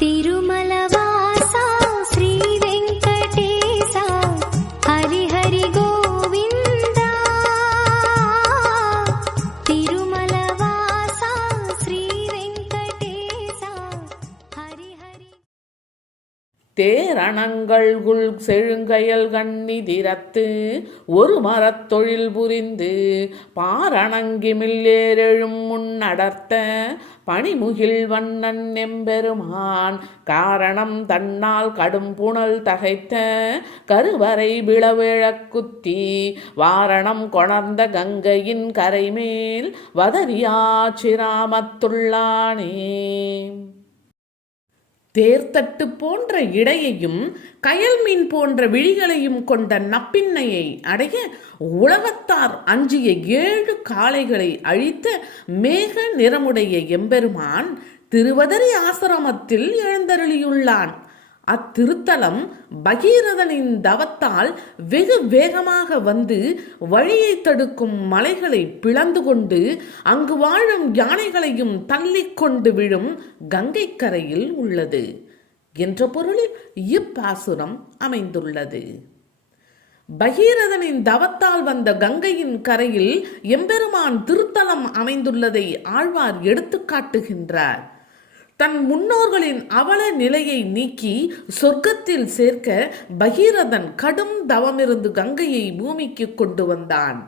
तिरुमलवासा श्री वेंकटेशा हरि हरि गोविंदा तिरुमलवासा श्री वेंकटेशा हरि हरि தேரணங்கள் குள் செழுங்கயல் கண்ணிதிரத்து ஒரு மரத்தொழில் புரிந்து பாரணங்கி மில்லேரெழும் முன்னடர்த்த பனிமுகில் வண்ணன் எம்பெருமான் காரணம் தன்னால் கடும் புனல் தகைத்த கருவறை விளவிழக் குத்தி வாரணம் கொணர்ந்த கங்கையின் கரைமேல் வதரியாச்சிராமத்துள்ளானே. தேர்தட்டு போன்ற இடையையும் கயல் மீன் போன்ற விழிகளையும் கொண்ட நப்பின்னையை அடைய உலகத்தார் அஞ்சிய 7 காளைகளை அழித்த மேக நிறமுடைய எம்பெருமான் திருவதரி ஆசிரமத்தில் எழுந்தருளியுள்ளான். அத்திருத்தலம் பகீரதனின் தவத்தால் வெகு வேகமாக வந்து வழியை தடுக்கும் மலைகளை பிளந்து கொண்டு அங்கு வாழும் யானைகளையும் தள்ளிக்கொண்டு விழும் கங்கை கரையில் உள்ளது என்ற பொருளில் இப்பாசுரம் அமைந்துள்ளது. பகீரதனின் தவத்தால் வந்த கங்கையின் கரையில் எம்பெருமான் திருத்தலம் அமைந்துள்ளதை ஆழ்வார் எடுத்துக்காட்டுகின்றார். தன் முன்னோர்களின் அவல நிலையை நீக்கி சொர்க்கத்தில் சேர்க்க பகீரதன் கடும் தவமிருந்து கங்கையை பூமிக்கு கொண்டு வந்தான்.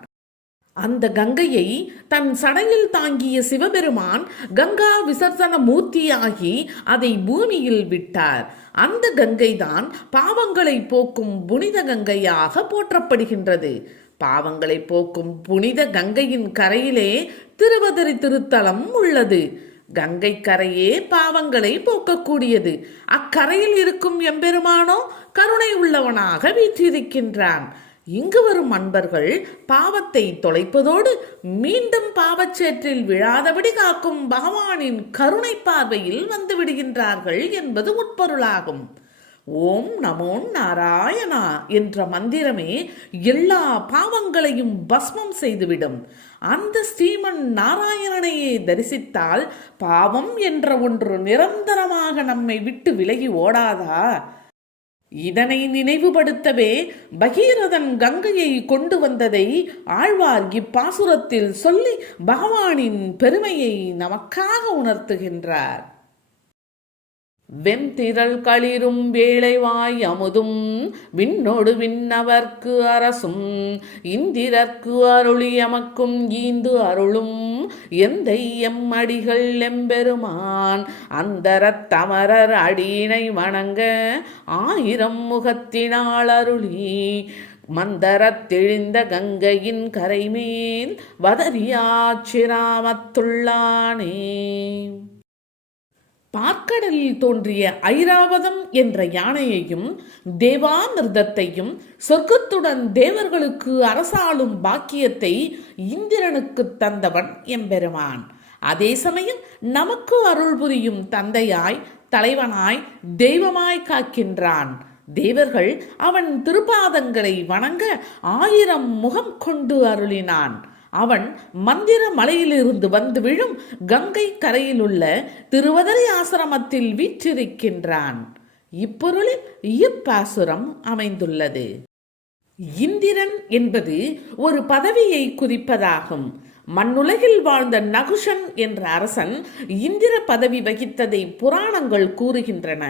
அந்த கங்கையை தன் சடையில் தாங்கிய சிவபெருமான் கங்கா விசர்ஜன மூர்த்தியாகி அதை பூமியில் விட்டார். அந்த கங்கைதான் பாவங்களை போக்கும் புனித கங்கையாக போற்றப்படுகின்றது. பாவங்களை போக்கும் புனித கங்கையின் கரையிலே திருவதரி திருத்தலம் உள்ளது. கங்கை கரையே பாவங்களை போக்கக்கூடியது. அக்கரையில் இருக்கும் எம்பெருமானோ கருணை உள்ளவனாக வீற்றிருக்கின்றான். இங்கு வரும் அன்பர்கள் பாவத்தை தொலைப்பதோடு மீண்டும் பாவச்சேற்றில் விழாதபடி காக்கும் பகவானின் கருணை பார்வையில் வந்து விடுகின்றார்கள் என்பது உட்பொருளாகும். ஓம் நமோ நாராயணா என்ற மந்திரமே எல்லா பாவங்களையும் பஸ்மம் செய்துவிடும். அந்த ஸ்ரீமன் நாராயணனையே தரிசித்தால் பாவம் என்ற ஒன்று நிரந்தரமாக நம்மை விட்டு விலகி ஓடாதா? இதனை நினைவுபடுத்தவே பகீரதன் கங்கையை கொண்டு வந்ததை ஆழ்வார் இப்பாசுரத்தில் சொல்லி பகவானின் பெருமையை நமக்காக உணர்த்துகின்றார். வெண்திரள் களிரும் வேளைவாய் அமுதும் விண்ணோடு விண்ணவர்க்கு அரசும் இந்திரர்க்கு அருளி எமக்கும் ஈந்து அருளும் எந்தை எம்மடிகள் எம்பெருமான் அந்தரத் தமரர் அடியினை வணங்க 1000 முகத்தினால் அருளி மந்தரத் தெளிந்த கங்கையின் கரைமேல் வதரியாச்சிராமத்துள்ளானே. பார்க்கடலில் தோன்றிய ஐராவதம் என்ற யானையையும் தேவாமிர்தத்தையும் சொர்க்கத்துடன் தேவர்களுக்கு அரசாளும் பாக்கியத்தை இந்திரனுக்கு தந்தவன் எம்பெருமான். அதே சமயம் நமக்கு அருள் புரியும் தந்தையாய் தலைவனாய் தெய்வமாய் காக்கின்றான். தேவர்கள் அவன் திருப்பாதங்களை வணங்க 1000 முகம் கொண்டு அருளினான். அவன் மந்திர மலையிலிருந்து வந்து விழும் கங்கை கரையில் உள்ள திருவதரி ஆசிரமத்தில் வீற்றிருக்கின்றான். இப்பொருளில் இப்பாசுரம் அமைந்துள்ளது. இந்திரன் என்பது ஒரு பதவியை குறிப்பதாகும். மண்ணுலகில் வாழ்ந்த நகுஷன் என்ற அரசன் இந்திர பதவி வகித்ததை புராணங்கள் கூறுகின்றன.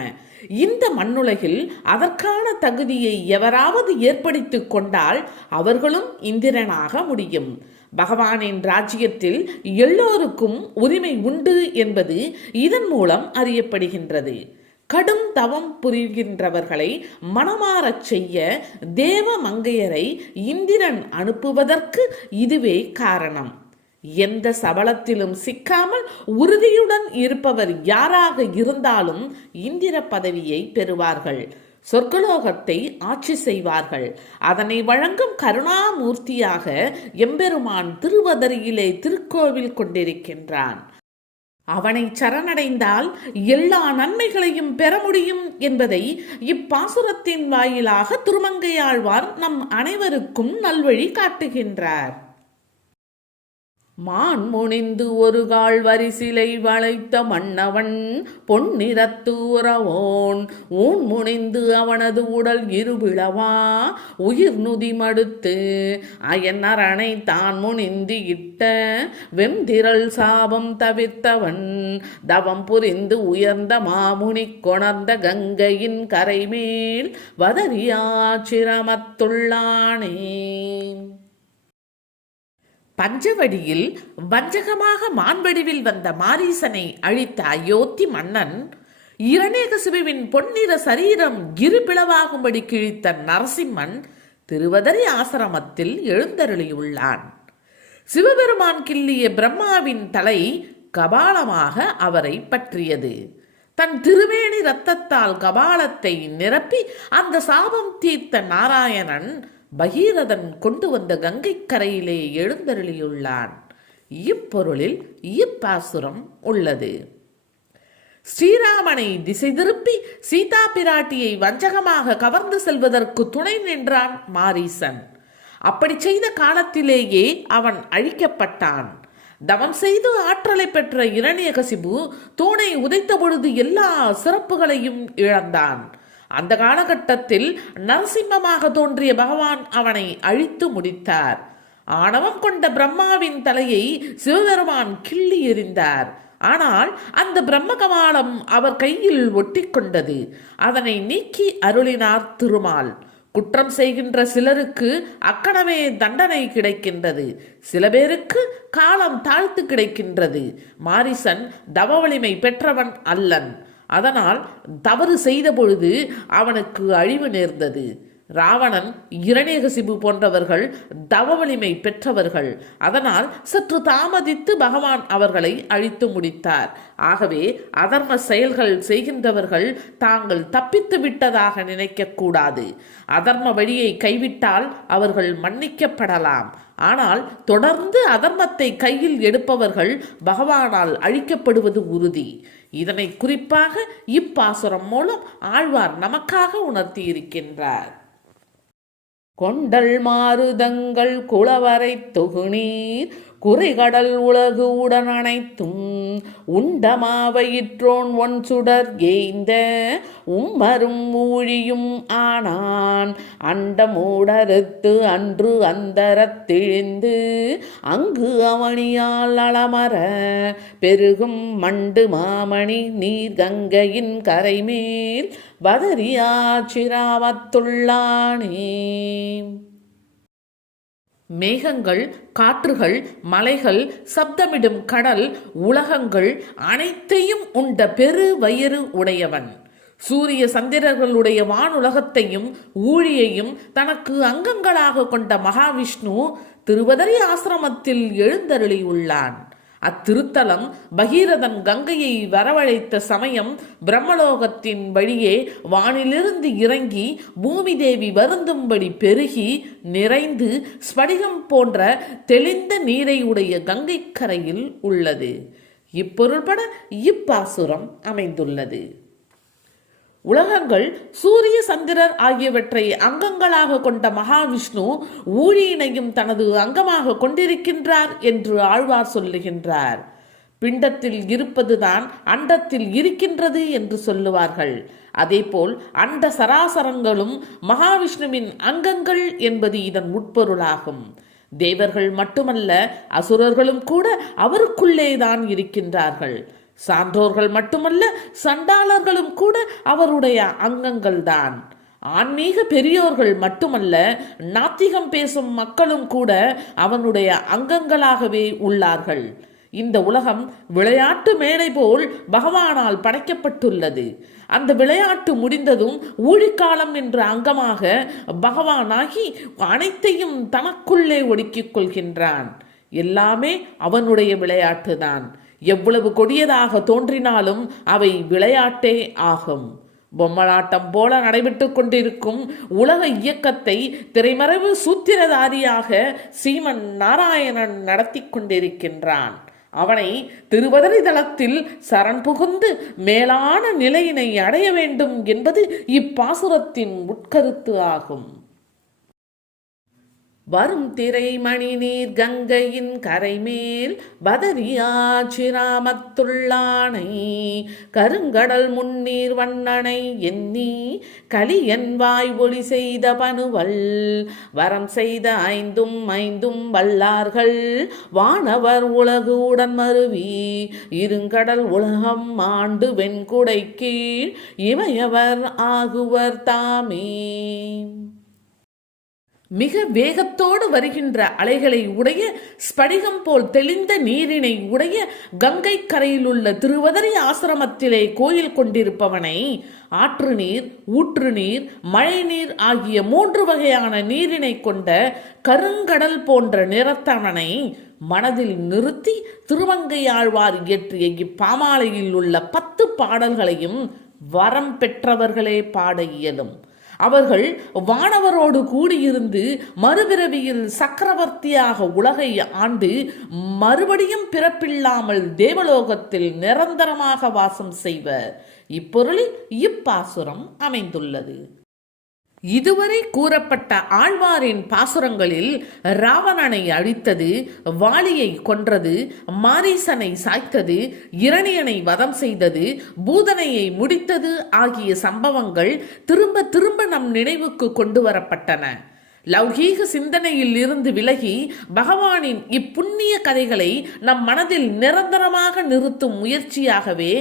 இந்த மண்ணுலகில் அதற்கான தகுதியை எவராவது ஏற்படுத்திக் கொண்டால் அவர்களும் இந்திரனாக முடியும். பகவானின் ராஜ்யத்தில் எல்லோருக்கும் உரிமை உண்டு என்பது இதன் மூலம் அறியப்படுகின்றது. கடும் தவம் புரிகின்றவர்களை மனமாறச் செய்ய தேவ மங்கையரை இந்திரன் அனுப்புவதற்கு இதுவே காரணம். எந்த சபலத்திலும் சிக்காமல் உறுதியுடன் இருப்பவர் யாராக இருந்தாலும் இந்திர பதவியை பெறுவார்கள். சொர்க்கலோகத்தை ஆட்சி செய்வார்கள். அதனை வழங்கும் கருணாமூர்த்தியாக எம்பெருமான் திருவதரியிலே திருக்கோவில் கொண்டிருக்கின்றான். அவனை சரணடைந்தால் எல்லா நன்மைகளையும் பெற முடியும் என்பதை இப்பாசுரத்தின் வாயிலாக திருமங்கையாழ்வார் நம் அனைவருக்கும் நல்வழி காட்டுகின்றார். மான் முனிந்து ஒரு கால் வரிசிலை வளைத்த மன்னவன் பொன்னிறத்து உறவோன் ஊன் முனிந்து அவனது உடல் இருபிளவா உயிர் நுதி மடுத்து அயன் அரணை தான் முனிந்து இட்ட வெம்திரள் சாபம் தவிர்த்தவன் தவம் புரிந்து உயர்ந்த மாமுனி கொணர்ந்த கங்கையின் கரைமேல் வதரியாச்சிரமத்துள்ளானே. பஞ்சவடியில் வஞ்சகமாக மான்வடிவில் வந்த மாரீசனை அழித்த அயோத்தி மன்னன் இரணியகசிபுவின் பொன்னிற சரீரம் இருபிளவாகும்படி கிழித்த நரசிம்மன் திருவதரி ஆசிரமத்தில் எழுந்தருளியுள்ளான். சிவபெருமான் கிள்ளிய பிரம்மாவின் தலை கபாலமாக அவரை பற்றியது. தன் திருவேணி இரத்தத்தால் கபாலத்தை நிரப்பி அந்த சாபம் தீர்த்த நாராயணன் பகீரதன் கொண்டு வந்த கங்கை கரையிலே எழுந்தருளியுள்ளான். இப்பொருளில் இப்பாசுரம் உள்ளது. ஸ்ரீராமனை திசை திருப்பி சீதா பிராட்டியை வஞ்சகமாக கவர்ந்து செல்வதற்கு துணை நின்றான் மாரீசன். அப்படி செய்த காலத்திலேயே அவன் அழிக்கப்பட்டான். தவம் செய்து ஆற்றலை பெற்ற இரணியகசிபு தூணை உதைத்த பொழுது எல்லா சிறப்புகளையும் இழந்தான். அந்த காலகட்டத்தில் நரசிம்மமாக தோன்றிய பகவான் அவனை அழித்து முடித்தார். ஆணவம் கொண்ட பிரம்மாவின் தலையை சிவபெருமான் கிள்ளி எறிந்தார். ஆனால் அந்த பிரம்ம கபாலம் அவர் கையில் ஒட்டி கொண்டது. அதனை நீக்கி அருளினார் திருமால். குற்றம் செய்கின்ற சிலருக்கு அக்கணமே தண்டனை கிடைக்கின்றது, சில பேருக்கு காலம் தாழ்த்து கிடைக்கின்றது. மாரீசன் தவ வலிமை பெற்றவன் அல்லன். அதனால் தவறு செய்த பொழுது அவனுக்கு அழிவு நேர்ந்தது. ராவணன், இரணியகசிபு போன்றவர்கள் தவ வலிமை பெற்றவர்கள். அதனால் சற்று தாமதித்து பகவான் அவர்களை அழித்து முடித்தார். ஆகவே அதர்ம செயல்கள் செய்கின்றவர்கள் தாங்கள் தப்பித்து விட்டதாக நினைக்க கூடாது. அதர்ம வழியை கைவிட்டால் அவர்கள் மன்னிக்கப்படலாம். ஆனால் தொடர்ந்து அதர்மத்தை கையில் எடுப்பவர்கள் பகவானால் அழிக்கப்படுவது உறுதி. இதனை குறிப்பாக இப்பாசுரம் மூலம் ஆழ்வார் நமக்காக உணர்த்தியிருக்கின்றார். கொண்டல் மாருதங்கள் குளவரை தொகுநீர் குறைகடல் உலகு உடன் அனைத்தும் உண்டமாவயிற்றோன் ஒன் சுடர் ஏய்ந்த உம்மரும் ஊழியும் ஆனான் அண்டமூடறுத்து அன்று அந்தரத்திழிந்து அங்கு அவனியால் அளமர பெருகும் மண்டு மாமணி நீர் கங்கையின் கரைமேல் வதரியாச்சிராமத்துள்ளானே. மேகங்கள், காற்றுகள், மலைகள், சப்தமிடும் கடல், உலகங்கள் அனைத்தையும் உண்ட பெரு வயிறு உடையவன். சூரிய சந்திரர்களுடைய வானுலகத்தையும் ஊழியையும் தனக்கு அங்கங்களாக கொண்ட மகாவிஷ்ணு திருவதரி ஆசிரமத்தில் எழுந்தருளியுள்ளான். அத்திருத்தலம் பகீரதன் கங்கையை வரவழைத்த சமயம் பிரம்மலோகத்தின் வழியே வானிலிருந்து இறங்கி பூமி தேவி வருந்தும்படி பெருகி நிறைந்து ஸ்படிகம் போன்ற தெளிந்த நீரை உடைய கங்கை கரையில் உள்ளது. இப்பொருள்பட இப்பாசுரம் அமைந்துள்ளது. உலகங்கள், சூரிய சந்திரர் ஆகியவற்றை அங்கங்களாக கொண்ட மகாவிஷ்ணு ஊழியினையும் தனது அங்கமாக கொண்டிருக்கின்றார் என்று ஆழ்வார் சொல்லுகின்றார். பிண்டத்தில் இருப்பதுதான் அண்டத்தில் இருக்கின்றது என்று சொல்லுவார்கள். அதேபோல் அண்ட சராசரங்களும் மகாவிஷ்ணுவின் அங்கங்கள் என்பது இதன் உட்பொருளாகும். தேவர்கள் மட்டுமல்ல, அசுரர்களும் கூட அவருக்குள்ளேதான் இருக்கின்றார்கள். சான்றோர்கள் மட்டுமல்ல, சண்டாளர்களும் கூட அவருடைய அங்கங்கள்தான். ஆன்மீக பெரியோர்கள் மட்டுமல்ல, நாத்திகம் பேசும் மக்களும் கூட அவனுடைய அங்கங்களாகவே உள்ளார்கள். இந்த உலகம் விளையாட்டு மேடை போல் பகவானால் படைக்கப்பட்டுள்ளது. அந்த விளையாட்டு முடிந்ததும் ஊழிக்காலம் என்ற அங்கமாக பகவானாகி அனைத்தையும் தனக்குள்ளே ஒடுக்கிக் கொள்கின்றான். எல்லாமே அவனுடைய விளையாட்டுதான். எவ்வளவு கொடியதாக தோன்றினாலும் அவை விளையாட்டே ஆகும். பொம்மலாட்டம் போல நடைபெற்று கொண்டிருக்கும் உலக இயக்கத்தை திரைமறைவு சூத்திரதாரியாக ஸ்ரீமன் நாராயணன் நடத்தி கொண்டிருக்கின்றான். அவனை திருவதரி தலத்தில் சரண் புகுந்து மேலான நிலையினை அடைய வேண்டும் என்பது இப்பாசுரத்தின் உட்கருத்து ஆகும். வரும் திரைமணி நீர் கங்கையின் கரைமேல் பதரியாச்சிராமத்துள்ளானை கருங்கடல் முன்னீர் வண்ணனை எண்ணி கலியன் வாய் ஒளி செய்த பனுவல் வரம் செய்த ஐந்தும் ஐந்தும் வல்லார்கள் வானவர் உலகு உடன் மருவி இருங்கடல் உலகம் ஆண்டு வெண்குடை கீழ் இமையவர் ஆகுவர் தாமே. மிக வேகத்தோடு வருகின்ற அலைகளை உடைய ஸ்படிகம் போல் தெளிந்த நீரினை உடைய கங்கை கரையில் உள்ள திருவதரி ஆசிரமத்திலே கோயில் கொண்டிருப்பவனை ஆற்று நீர், ஊற்று நீர், மழை நீர் ஆகிய 3 வகையான நீரினை கொண்ட கருங்கடல் போன்ற நிறத்தவனை மனதில் நிறுத்தி திருமங்கையாழ்வார் இயற்றிய இப்பாமாலையில் உள்ள 10 பாடல்களையும் வரம் பெற்றவர்களே பாட இயலும். அவர்கள் வானவரோடு கூடியிருந்து மறுபிறவியில் சக்கரவர்த்தியாக உலகை ஆண்டு மறுபடியும் பிறப்பில்லாமல் தேவலோகத்தில் நிரந்தரமாக வாசம் செய்வர். இப்பொருளில் இப்பாசுரம் அமைந்துள்ளது. இதுவரை கூறப்பட்ட ஆழ்வாரின் பாசுரங்களில் ராவணனை அழித்தது, வாலியை கொன்றது, மாரீசனை சாய்த்தது, இரணியனை வதம் செய்தது, பூதனையை முடித்தது ஆகிய சம்பவங்கள் திரும்ப திரும்ப நம் நினைவுக்கு கொண்டு வரப்பட்டன. லௌகீக சிந்தனையில் இருந்து விலகி பகவானின் இப்புண்ணிய கதைகளை நம் மனதில் நிரந்தரமாக நிறுத்தும் முயற்சியாகவே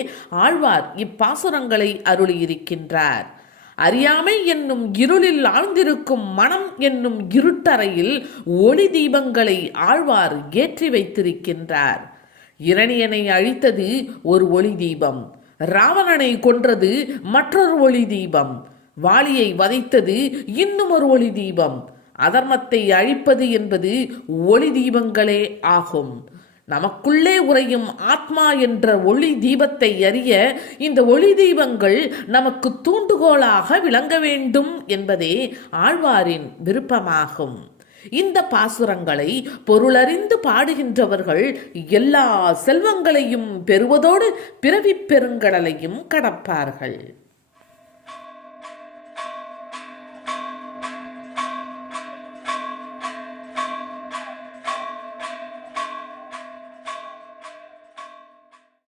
ஆழ்வார் இப்பாசுரங்களை அருளியிருக்கின்றார். அறியாமை என்னும் இருளில் ஆழ்ந்திருக்கும் மனம் என்னும் இருட்டறையில் ஒளி தீபங்களை ஆழ்வார் ஏற்றி வைத்திருக்கின்றார். இரணியனை அழித்தது ஒரு ஒளி தீபம், ராவணனை கொன்றது மற்றொரு ஒளி தீபம், வாலியை வதைத்தது இன்னும் ஒரு ஒளி தீபம். அதர்மத்தை அழிப்பது என்பது ஒளி தீபங்களே ஆகும். நமக்குள்ளே உறையும் ஆத்மா என்ற ஒளி தீபத்தை அறிய இந்த ஒளி தீபங்கள் நமக்கு தூண்டுகோலாக விளங்க வேண்டும் என்பதே ஆழ்வாரின் விருப்பமாகும். இந்த பாசுரங்களை பொருளறிந்து பாடுகின்றவர்கள் எல்லா செல்வங்களையும் பெறுவதோடு பிறவிப் பெருங்கடலையும் கடப்பார்கள்.